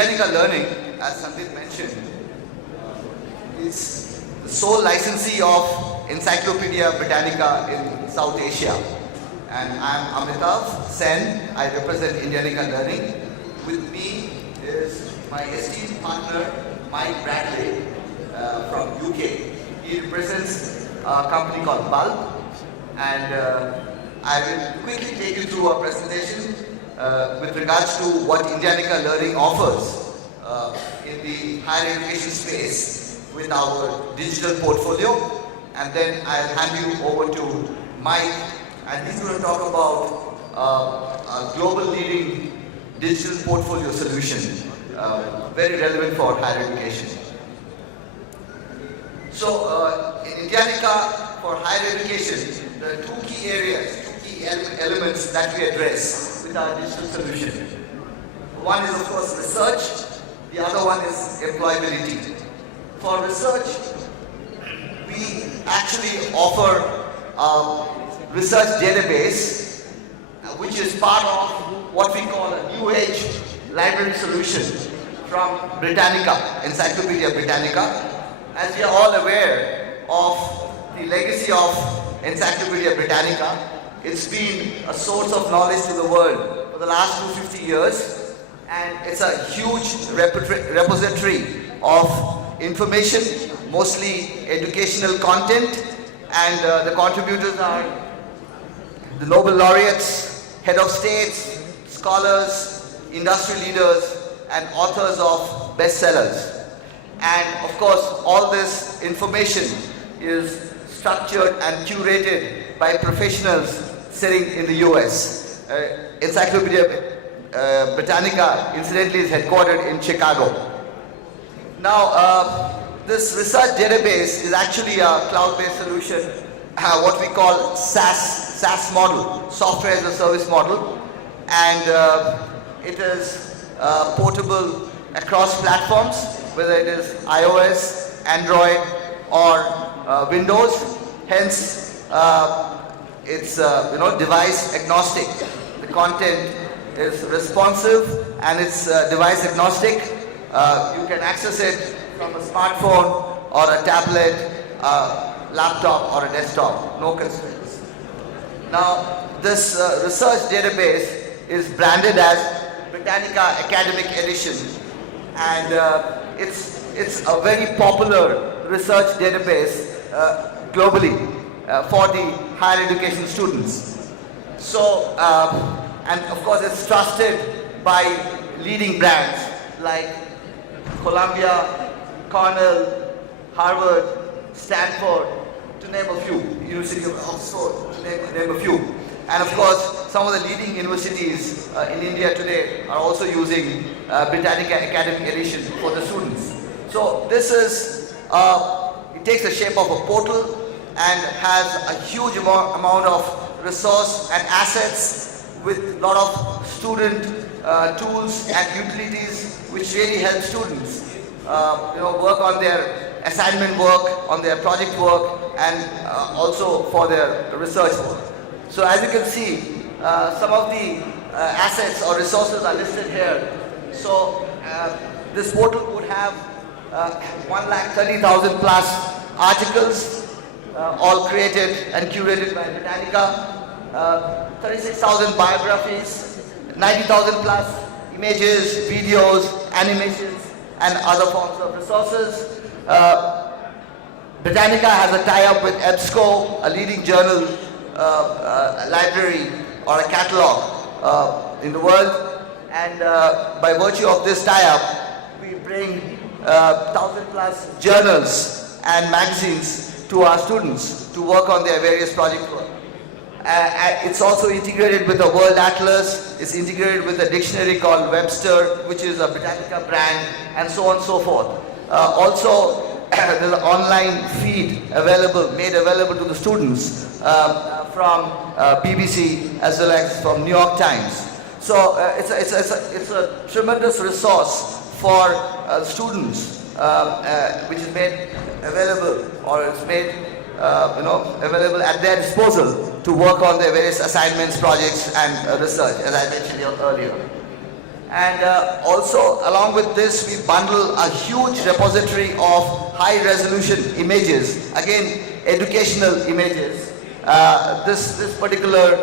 Indiannica Learning, as Sandeep mentioned, is the sole licensee of Encyclopedia Britannica in South Asia. And I'm Amitav Sen. I represent Indiannica Learning. With me is my esteemed partner, Mike Bradley, from UK. He represents a company called Bulb. And I will quickly take you through our presentation with regards to what Indiannica Learning offers in the higher education space with our digital portfolio. And then I'll hand you over to Mike, and he's going to talk about a global leading digital portfolio solution, very relevant for higher education. So in Indiannica, for higher education, there are two key areas, two key elements that we address with our digital solution. One is, of course, research. The other one is employability. For research, we actually offer a research database, which is part of what we call a new age library solution from Britannica, Encyclopedia Britannica. As we are all aware of the legacy of Encyclopedia Britannica, it's been a source of knowledge to the world for the last 250 years, and it's a huge repository of information, mostly educational content, and the contributors are the Nobel laureates, head of states, scholars, industry leaders, and authors of bestsellers. And of course, all this information is structured and curated by professionals sitting in the US. Encyclopedia Britannica, incidentally, is headquartered in Chicago. Now, this research database is actually a cloud-based solution, what we call SaaS model, software as a service model, and it is portable across platforms, whether it is iOS, Android, or Windows. Hence, it's device agnostic. The content is responsive and it's device agnostic. You can access it from a smartphone or a tablet, a laptop or a desktop, no constraints. Now, this research database is branded as Britannica Academic Edition, and it's a very popular research database globally for the higher education students. So, and of course it's trusted by leading brands like Columbia, Cornell, Harvard, Stanford, to name a few, University of Oxford, to name a few. And of course, some of the leading universities in India today are also using Britannica Academic Edition for the students. So this is, it takes the shape of a portal and has a huge amount of resource and assets with a lot of student tools and utilities which really help students work on their assignment work, on their project work, and also for their research work. So as you can see, some of the assets or resources are listed here. So this portal would have 130,000 plus articles, all created and curated by Britannica, 36,000 biographies, 90,000 plus images, videos, animations, and other forms of resources. Britannica has a tie-up with EBSCO, a leading journal, library, or a catalog in the world. And by virtue of this tie-up, we bring 1,000 plus journals and magazines to our students to work on their various project work. It's also integrated with the World Atlas, it's integrated with a dictionary called Webster, which is a Britannica brand, and so on and so forth. Also, there's an online feed made available to the students from BBC as well as from New York Times. So it's a tremendous resource for students, which is made available, or it's made available at their disposal to work on their various assignments, projects, and research, as I mentioned earlier. And also, along with this, we bundle a huge repository of high-resolution images, again, educational images. This particular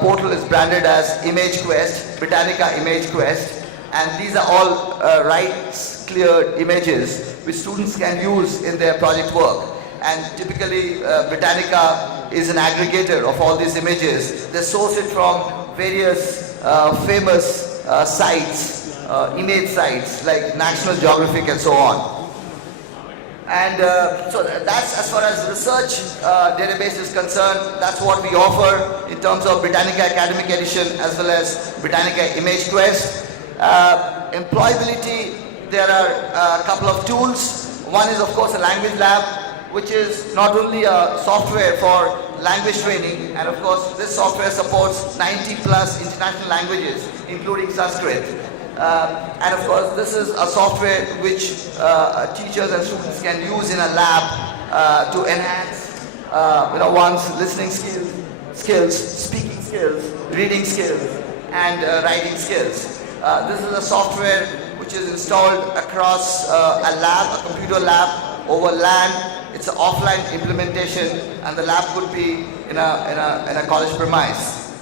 portal is branded as ImageQuest, Britannica ImageQuest, and these are all rights-cleared images which students can use in their project work. And typically, Britannica is an aggregator of all these images. They source it from various famous sites, image sites like National Geographic and so on. And so that's as far as research database is concerned. That's what we offer in terms of Britannica Academic Edition as well as Britannica ImageQuest. Employability, there are a couple of tools. One is of course a language lab, which is not only a software for language training, and of course this software supports 90 plus international languages including Sanskrit. And of course this is a software which teachers and students can use in a lab to enhance one's listening skills, speaking skills, reading skills, and writing skills. This is a software which is installed across a lab, a computer lab over LAN. It's an offline implementation, and the lab could be in a college premise.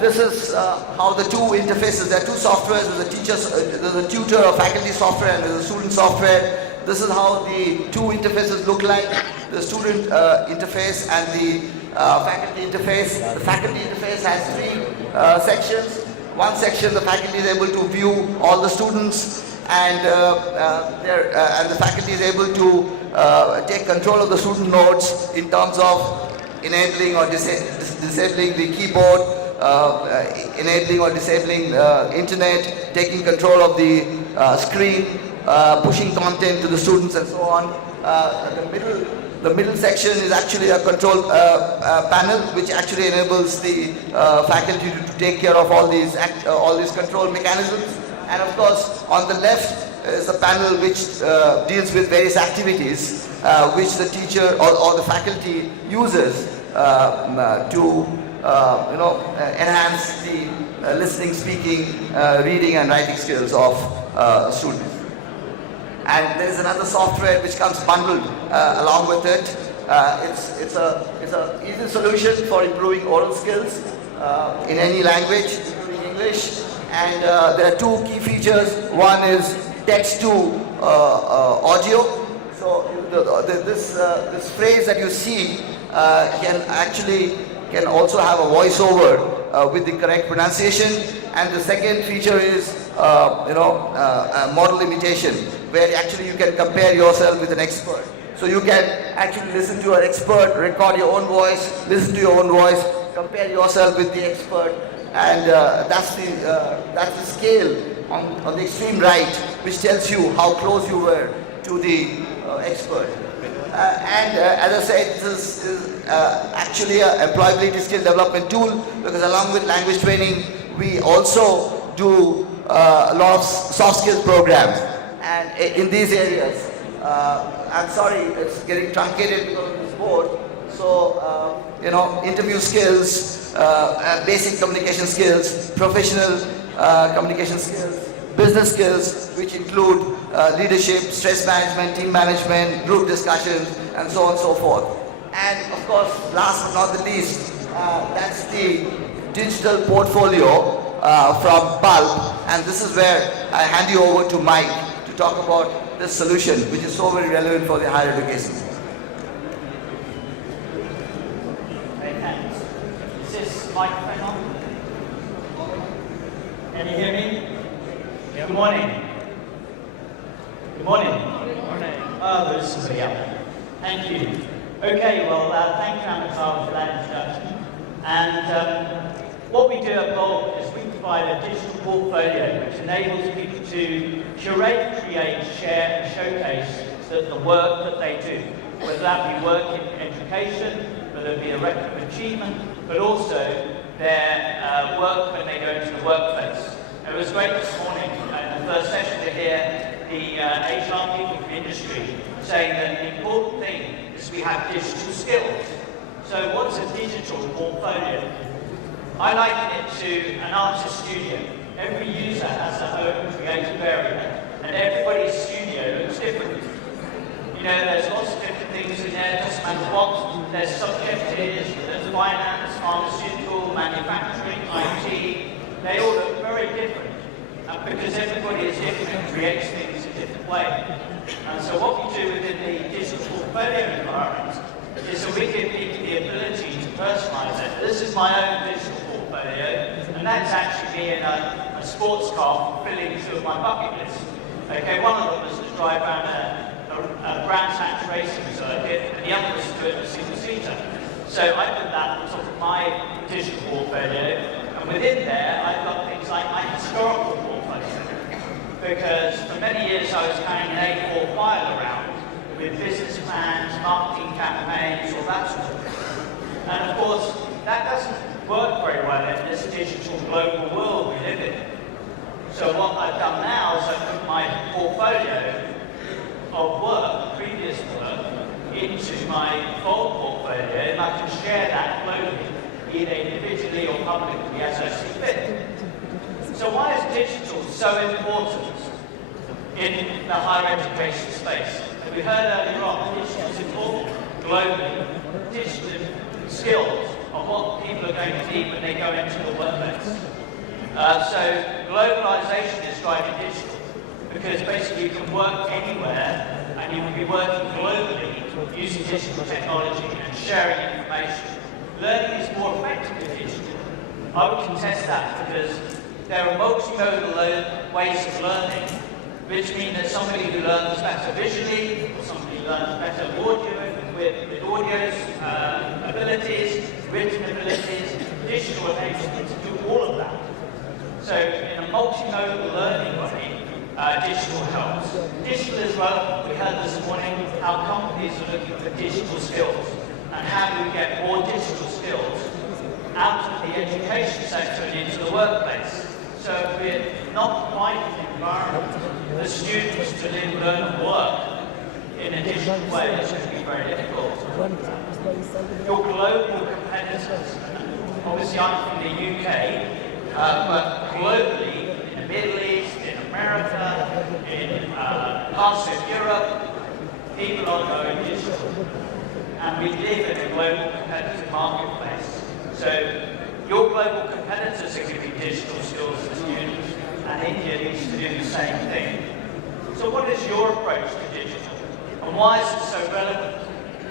This is how the two interfaces. There are two softwares. There's a tutor or faculty software, and there's a student software. This is how the two interfaces look like: the student interface and the faculty interface. The faculty interface has three sections. One section, the faculty is able to view all the students, and the faculty is able to take control of the student notes in terms of enabling or disabling the keyboard, enabling or disabling internet, taking control of the screen, pushing content to the students, and so on. The middle section is actually a control panel, which actually enables the faculty to take care of all these control mechanisms. And of course, on the left is a panel which deals with various activities which the teacher or the faculty uses to enhance the listening, speaking, reading, and writing skills of students. And there is another software which comes bundled along with it. It's a easy solution for improving oral skills in any language, including English. And there are two key features. One is text to audio. So this phrase that you see can also have a voiceover with the correct pronunciation. And the second feature is model imitation, where actually you can compare yourself with an expert. So you can actually listen to an expert, record your own voice, listen to your own voice, compare yourself with the expert, and that's the scale on the extreme right, which tells you how close you were to the expert. As I said, this is actually an employability skill development tool, because along with language training, we also do a lot of soft skills programs. And in these areas, I'm sorry, it's getting truncated because of this board. So, interview skills, basic communication skills, professional communication skills, business skills, which include leadership, stress management, team management, group discussions, and so on and so forth. And of course, last but not the least, that's the digital portfolio from Bulb. And this is where I hand you over to Mike to talk about this solution, which is so very relevant for the higher education. Okay, thanks. Is this microphone on? Can you hear me? Good morning. Good morning. Good morning. Oh, there's somebody up there. Thank you. Okay, well, thank you, Amitabh, for that introduction. And what we do at Bulb is we provide a digital portfolio which enables people to curate, create, share, and showcase the work that they do, whether that be work in education, whether it be a record of achievement, but also their work when they go into the workplace. It was great this morning in the first session to hear the HR people from industry saying that the important thing is we have digital skills. So what's a digital portfolio? I liken it to an artist studio. Every user has their own creative area, and everybody's studio looks different. You know, there's lots of different things in there, doesn't matter what their subject is, there's finance, pharmaceutical, manufacturing, IT, they all look very different. And because everybody is different and creates things a different way. And so what we do within the digital portfolio environment is that we give people the ability to personalize it. This is my own digital portfolio, and that's actually me in a sports car fulfilling two of my bucket lists. Okay, one of them was to drive around a Grand Tax racing circuit, and the other was to do it in a single-seater. So I put that on top of my digital portfolio, and within there I've got things like my historical portfolio. Because for many years I was carrying an A4 file around with business plans, marketing campaigns, all that sort of thing. And of course, that doesn't work very well in this digital global world we live in. So what I've done now is I've put my portfolio of work, previous work, into my Fold portfolio, and I can share that globally, either individually or publicly as I see fit. So why is digital so important in the higher education space? As we heard earlier on, digital is important globally. Digital skills are what people are going to need when they go into the workplace. So globalization is driving digital, because basically you can work anywhere and you can be working globally using digital technology and sharing information. Learning is more effective with digital. I would contest that, because there are multimodal ways of learning, which mean that somebody who learns better visually, or somebody who learns better with audio's abilities, written abilities, digital enablement to do all of that. So in a multimodal learning way, digital helps. Digital as well, we heard this morning how companies are looking for digital skills, and how do we get more digital skills out of the education sector and into the workplace. So if we're not providing an environment for the students to live, learn and work in a digital way, it's going to be very difficult. Your global competitors, obviously I'm from the UK, but globally, in the Middle East, in America, in parts of Europe, people are going digital. And we live in a global competitive marketplace. So your global competitors are giving digital skills to students, and India needs to do the same thing. So what is your approach to digital? And why is it so relevant?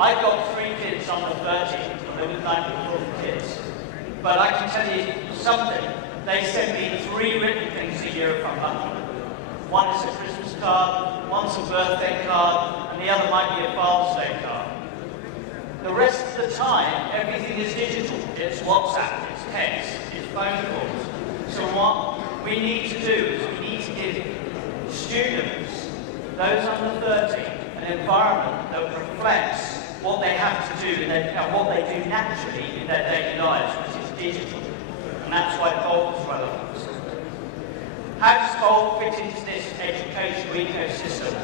I've got 3 kids under 30, and they would like to be kids. But I can tell you something. They send me 3 written things a year from London. One is a Christmas card, one's a birthday card, and the other might be a Father's Day card. The rest of the time, everything is digital. It's WhatsApp, it's text, it's phone calls. So what we need to do is we need to give students, those under 30, an environment that reflects what they have to do and what they do naturally in their daily lives, which is digital. And that's why Fold is relevant. How does Fold fit into this educational ecosystem?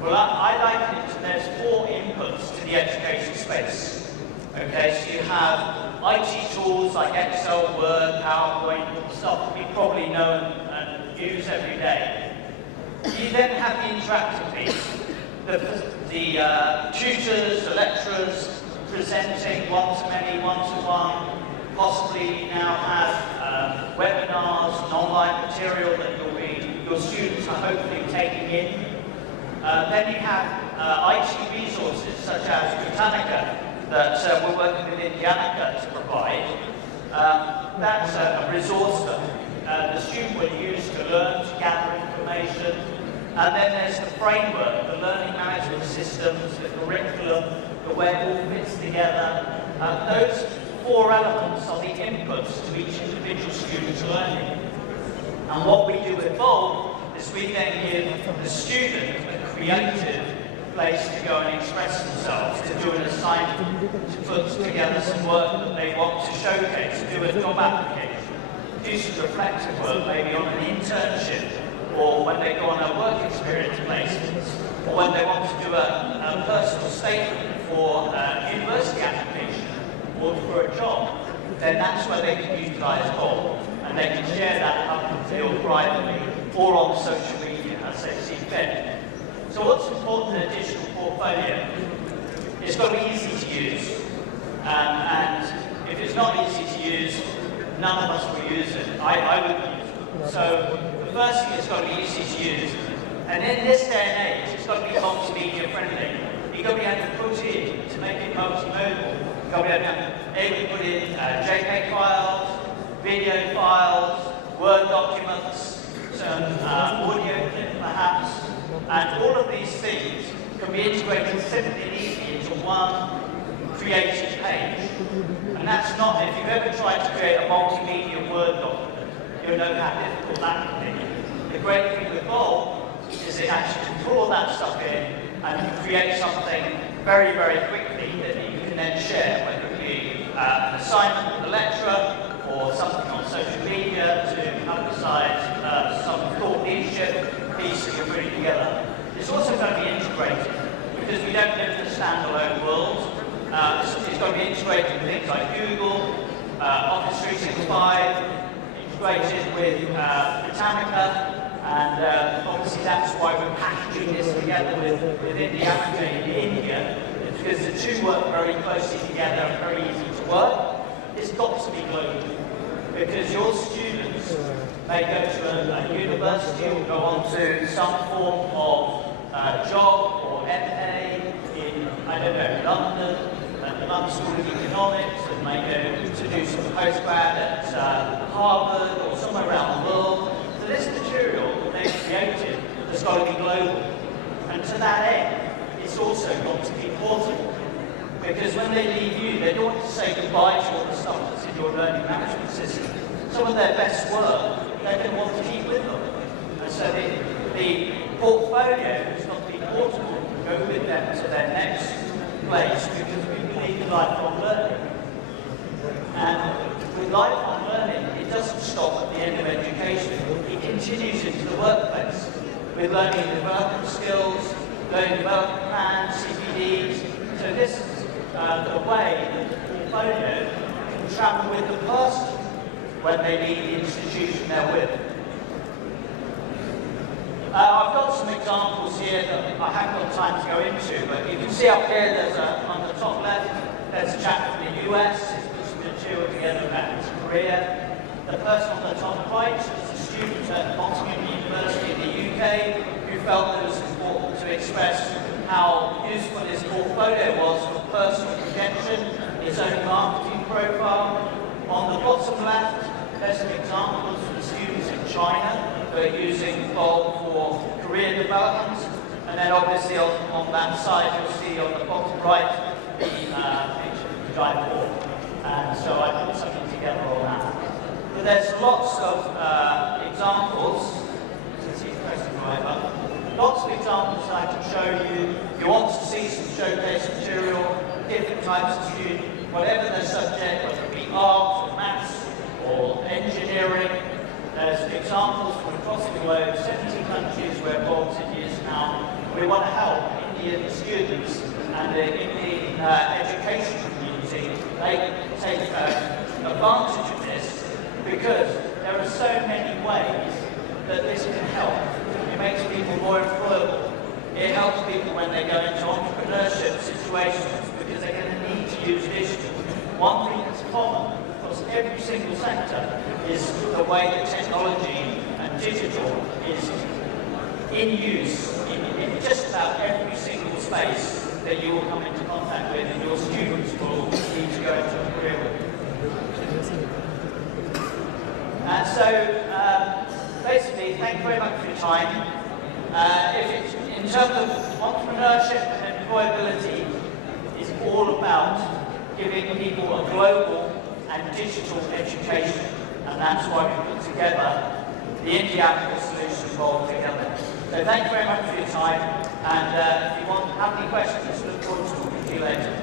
Well, I liken it to there's 4 inputs to the education space. Okay, so you have IT tools like Excel, Word, PowerPoint, stuff that you probably know and use every day. You then have the interactive piece, the tutors, the lecturers presenting one-to-many, one-to-one. Possibly you now have webinars and online material that your students are hopefully taking in. Then you have IT resources such as Indiannica that we're working with Indiannica to provide. That's a resource that the student will use to learn, to gather information. And then there's the framework, the learning management systems, the curriculum, the way it all fits together. Those 4 elements are the inputs to each individual student's learning. And what we do with Fold is we then give the student a creative place to go and express themselves, to do an assignment, to put together some work that they want to showcase, to do a job application, do some reflective work, maybe on an internship, or when they go on a work experience placements, or when they want to do a personal statement for a university application, or for a job. then that's where they can utilize Bolt, and they can share that up and feel privately or on social media as they see fit. So what's important in a digital portfolio? It's got to be easy to use, and if it's not easy to use, none of us will use it. I wouldn't use it. So the first thing, it's got to be easy to use. And in this day and age, it's got to be multimedia friendly. You've got to be able to put in, to make it multimodal, you've got to be able to put in JPEG files, video files, Word documents, some audio clip perhaps, and all of these things can be integrated simply and easily into one creative page. And that's not, if you've ever tried to create a multimedia Word document, you'll know how difficult that can be. The great thing with Bolt is it actually can pull all that stuff in and create something very, very quickly that you can then share, whether it be an assignment with a lecturer or something on social media to publicize some thought leadership piece that you're putting together. It's also going to be integrated because we don't live in a standalone world. It's going to be integrated with things like Google, Office 365, integrated with Britannica, and obviously that's why we're packaging this together with Indiannica in India, because the two work very closely together and very easy to work. It's got to be global, because your students may go to a university or go on to some form of job or MA in, I don't know, London, at the London School of Economics, and may go to do some postgrad at Harvard or somewhere around the world. So this material that they've created has got to be global. And to that end, it's also got to be portable. Because when they leave you, they don't want to say goodbye to all the stuff that's in your learning management system. Some of their best work, they're going to want to keep with them. And so the portfolio has got to be portable, go with them to their next place, because we believe in lifelong learning. And with lifelong learning, it doesn't stop at the end of education. It continues into the workplace with learning and development skills, learning development plans, CPDs. So this is the way that the portfolio can travel with the person when they leave the institution they're with. I've got some examples here that I haven't got time to go into, but you can see up here, there's on the top left, there's a chap from the US, who's put some material together about his career. The person on the top right is a student at Nottingham University in the UK who felt that it was important to express how useful his portfolio was for personal protection, his own marketing profile. On the bottom left, there's some examples from students in China who are using Bolt for career development. And then obviously on that side, you'll see on the bottom right, the picture of the giant wall. And so I put something together on that. But there's lots of examples. Lots of examples I can show you. If you want to see some showcase material, different types of students, whatever their subject, whether it be art or maths or engineering. There's examples from across the globe, 70 countries where Bolt is now. We want to help Indian students and the Indian education community. They take advantage of this because there are so many ways that this can help. It makes people more employable. It helps people when they go into entrepreneurship situations because they're going to need to use digital. One thing that's common across every single sector is the way that technology and digital is in use in just about every single space that you will come into contact with and your students will need to go into a career with. And so, basically, thank you very much for your time. In terms of entrepreneurship and employability, is all about giving people a global and digital education, and that's why we put together the Indiannica solution Bolt together. So thank you very much for your time, and if you have any questions, look forward to talking to you later.